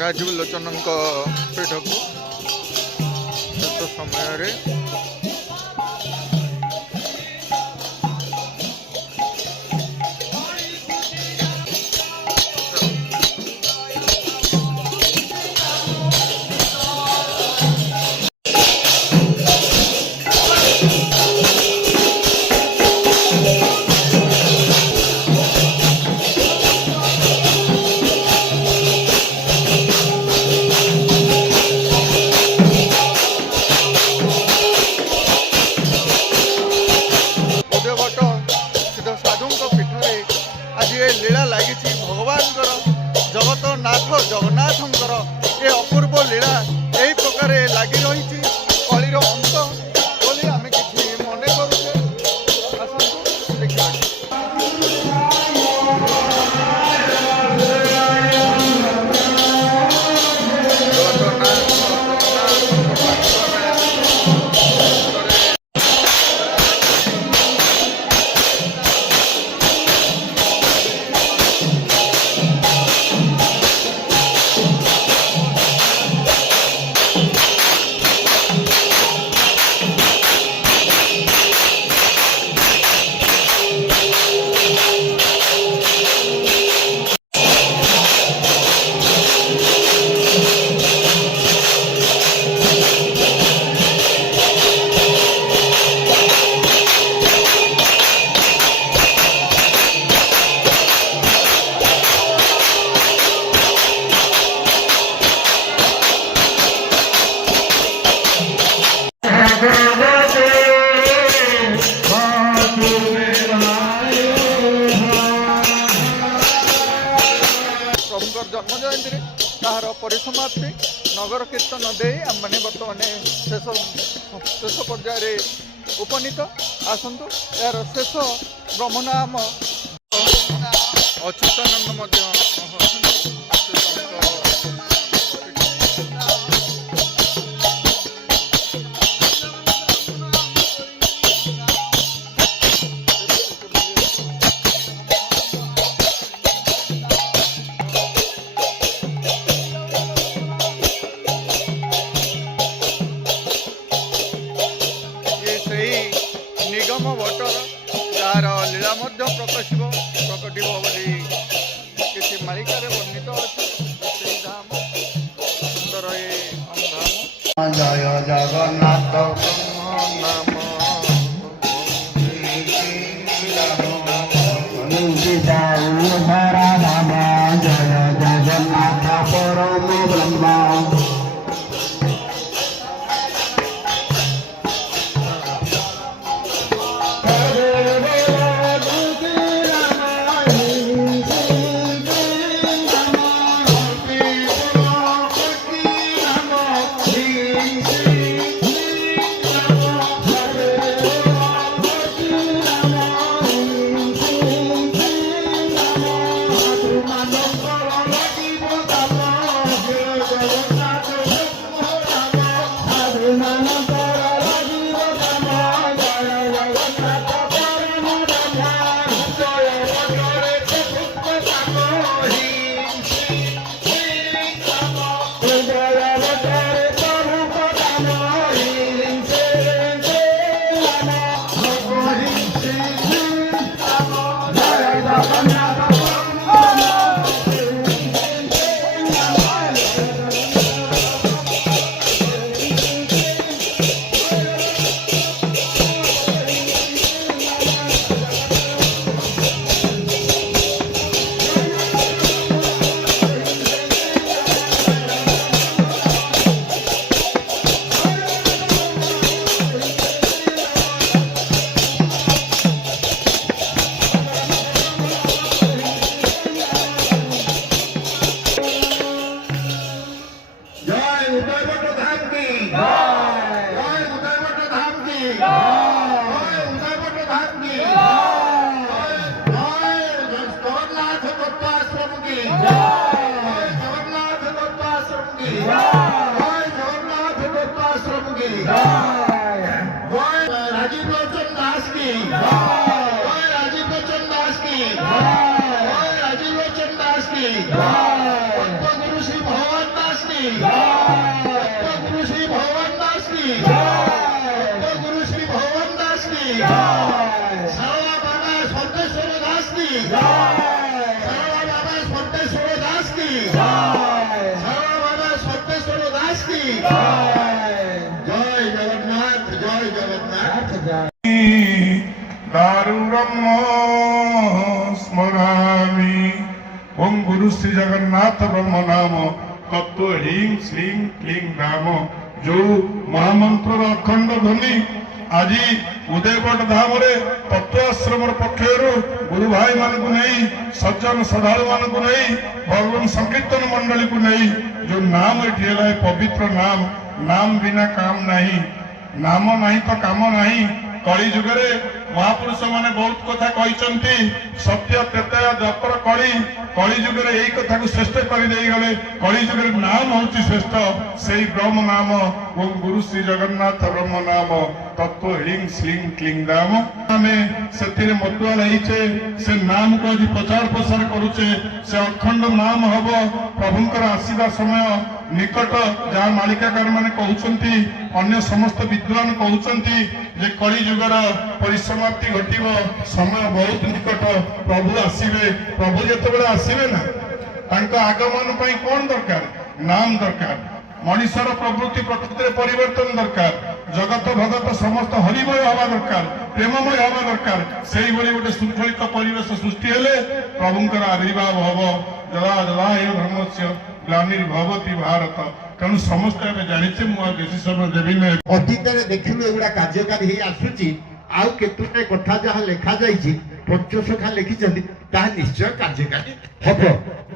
ରାଜୀବ ଲୋଚନଙ୍କ ପୀଠକୁ ଶେଷ ସମୟରେ ଜଗନ୍ନାଥଙ୍କର ଏ ଅପୂର୍ବ ଲୀଳା ଏହି ପ୍ରକାର ଲାଗି ରହିଛି। କଳିର ଅନ୍ତ ବୋଲି ଆମେ କିଛି ମନେ କରୁଛେ। ଆସନ୍ତୁ ଦେଖିବା। ପ୍ରଭୁଙ୍କର ଜନ୍ମ ଜୟନ୍ତୀରେ ତାହାର ପରିସମାପ୍ତି ନଗର କୀର୍ତ୍ତନ ଦେଇ ଆମମାନେ ବର୍ତ୍ତମାନ ଶେଷ ପର୍ଯ୍ୟାୟରେ ଉପନୀତ। ଆସନ୍ତୁ ଏହାର ଶେଷ ବ୍ରହ୍ମନାମ ଅଚ୍ୟୁତାନନ୍ଦ ମଧ୍ୟ ନିଗମ ଭଟ୍ଟର ଯାହାର ଲୀଳା ମଧ୍ୟ ପ୍ରକଟିବ ବୋଲି କିଛି ମାଳିକାରେ ବର୍ଣ୍ଣିତ ଅଛି। ସେଇ ଧାମ ସୁନ୍ଦର ଏ ଧାମ। ଜୟ ଜଗନ୍ନାଥ ନାମ ନାମ ଜୟ ଜଗନ୍ନାଥ ପରମ ବ୍ରହ୍ମ। स्मरामि ओम गुरु श्री जगन्नाथ ब्रह्म नाम तत्व ह्रीं श्रीं क्लीं नाम जो महामंत्र अखंड ध्वनि आज उदयकोट धाम तत्व आश्रम पक्षर गुरु भाई मान को नहीं सज्जन श्रद्धालु मान को नहीं भगवान संकीर्तन मंडली को नहीं जो नाम ये है पवित्र नाम नाम बिना काम नहीं नाम नहीं तो काम नहीं कली जुगे महापुरुष माने बहुत कथा कहते सत्य तेतया जपर कली कली जुगे यही कथा को श्रेष्ठ कर गले कली जुगे नाम हूँ श्रेष्ठ से ब्रह्म नाम ओम गुरु श्री जगन्नाथ ब्रह्म नाम तत्व ह्रीं श्रीं क्लीं दाम आम से मतुआल से नाम को आज प्रचार प्रसार करुचे से अखंड नाम हम प्रभुंकर आसीबा समय निकट जहाँ मालिकाकार मैंने कहते अन्य समस्त विद्वान कहते जे कली जुगर परिसमाप्ति घटव समय बहुत निकट प्रभु आसवे प्रभु जिते आसवे ना आगमन पर कौन दरकार नाम दरकार मनीषर प्रवृत्ति प्रकृति परिवर्तन दरकार जगत भगत समस्त हरिमय हवा दरकार प्रेममय हवा दरकार से गोटे श्रृंखलित परिवेश सृष्टि हेले प्रभुंकर आविर्भाव हम जदा जदा धर्म से ग्लानिर्भवति भारत तेणु समस्त जाचे मुझे समय देवी ना अतीत देखिलु एगुड़ा कार्यकारी ही आसुची आउ केतुटे कथा जहाँ लिखा जाइछि पंचसखा लिखिछन्ति ता निश्चय कार्यकारी हबो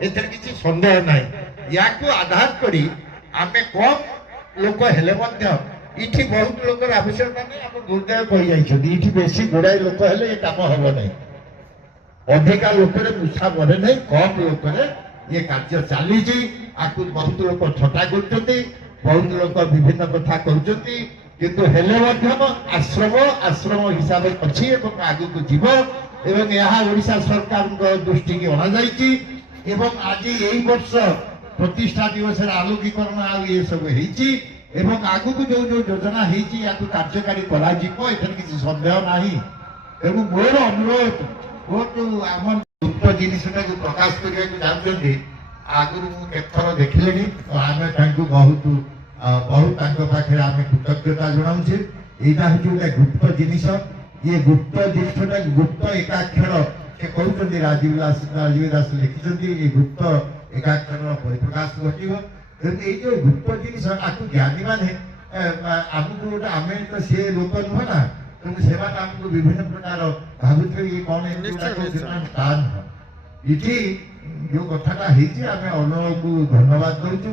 एथर किछि संदेह नाही याकु आधार करी आमे कम लोक हेले मध्य इठी बहुत लोकर आवश्यकता नहीं हम गुरुदेव कहि जाइछन्ति इठी बेसी गुड़ाई लोक हेले ए काम हबो नहीं अधिका लोकरे मुछा मरे नहीं कम लोकरे ये कार्य चली आकु बहुत लोक छटा करते बहुत लोक विभिन्न कथा कहते किंतु हेले आश्रम आश्रम हिसाब अच्छी आगु को जीव एवं यहाँ ओडिशा सरकार दृष्टि की अणा एवं आज यही वर्ष प्रतिष्ठा दिवस आलोकीकरण आ ये सब एवं आगु को जो जो योजना होती कार्यकारी करा किसी सन्देह नहीं एवं मोर अनुरोध वो जो आम गुप्त जिनटा प्रकाश करने चाहते आगुरी मुझे देखिले आम बहुत बहुत पाखे आम कृतज्ञता जनाऊे यहाँ हूँ गोटे गुप्त जिनिस ये गुप्त जिनटा गुप्त एकाक्षर से कहते राजीव दास लिखिं ये गुप्त एकाक्षर परिप्रकाश घटव ये जो गुप्त जिनिस आपको ज्ञानी मैंने आमको गोटे आम तो सी लोक नुह ना तेणु से आमको विभिन्न प्रकार भावुथे ये कौन ये जो कथाटा आम अनल को धन्यवाद दूचे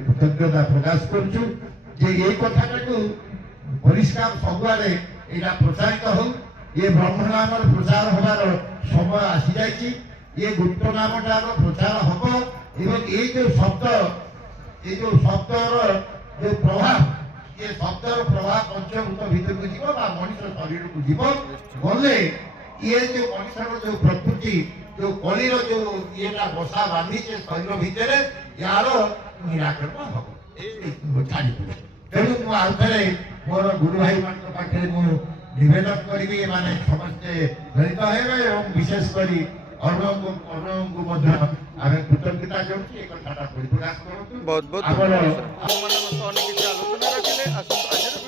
कृतज्ञता प्रकाश करुचु ये कथाटा को परिष्कार सबुआड़े यहाँ प्रचारित हो ये ब्रह्म नाम प्रचार हमार समय आसी जाइए ये गुप्त नामटार प्रचार हम एवं ये जो शब्दर जो प्रभाव ये शब्दर प्रभाव पंचभूत भीतर को जीव मनुष्य शरीर को जीव गले ये जो मनुष्य जो प्रकृति जो कलिर जो येटा बसा बांधी शरीर भितर यार निराकरण हम तेणु मुझे मोर गुरु भाई पाखे निवेदन करी माने समस्ते जड़ित हे विशेषकर अर्णव आम कृतज्ञता कथा परिप्रकाश बहुत बहुत आलोचना रखिले।